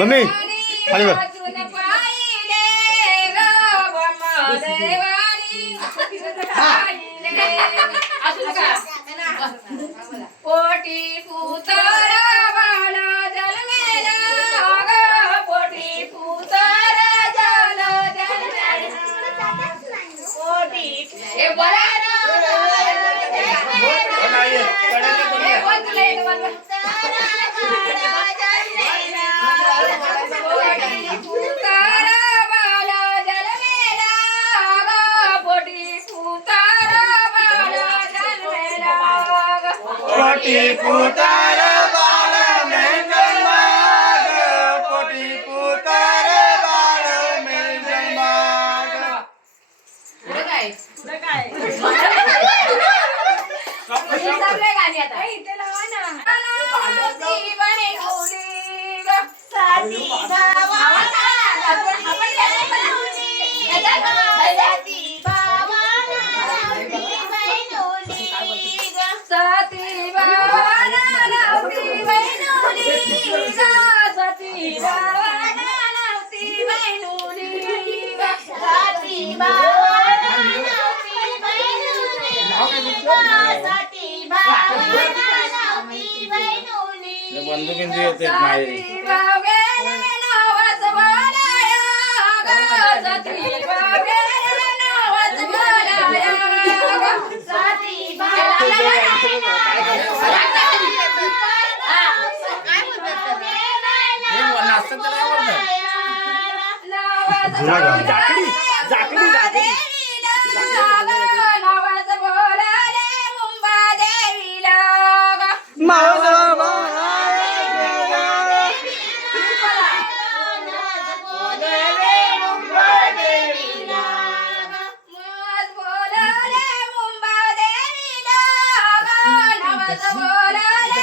Mummy खाली बघ. पोटी पुतर बाला जन्मेला पोटी पुतर जल जन्मेला पोटी हे बरा पोटी पुतर बाळ में जन्माग, पोटी पुतर बाळ में जन्माग. पुढे काय गाणी आता इथे लावा ना. बंधू बिंदू येते माहेरी. बोला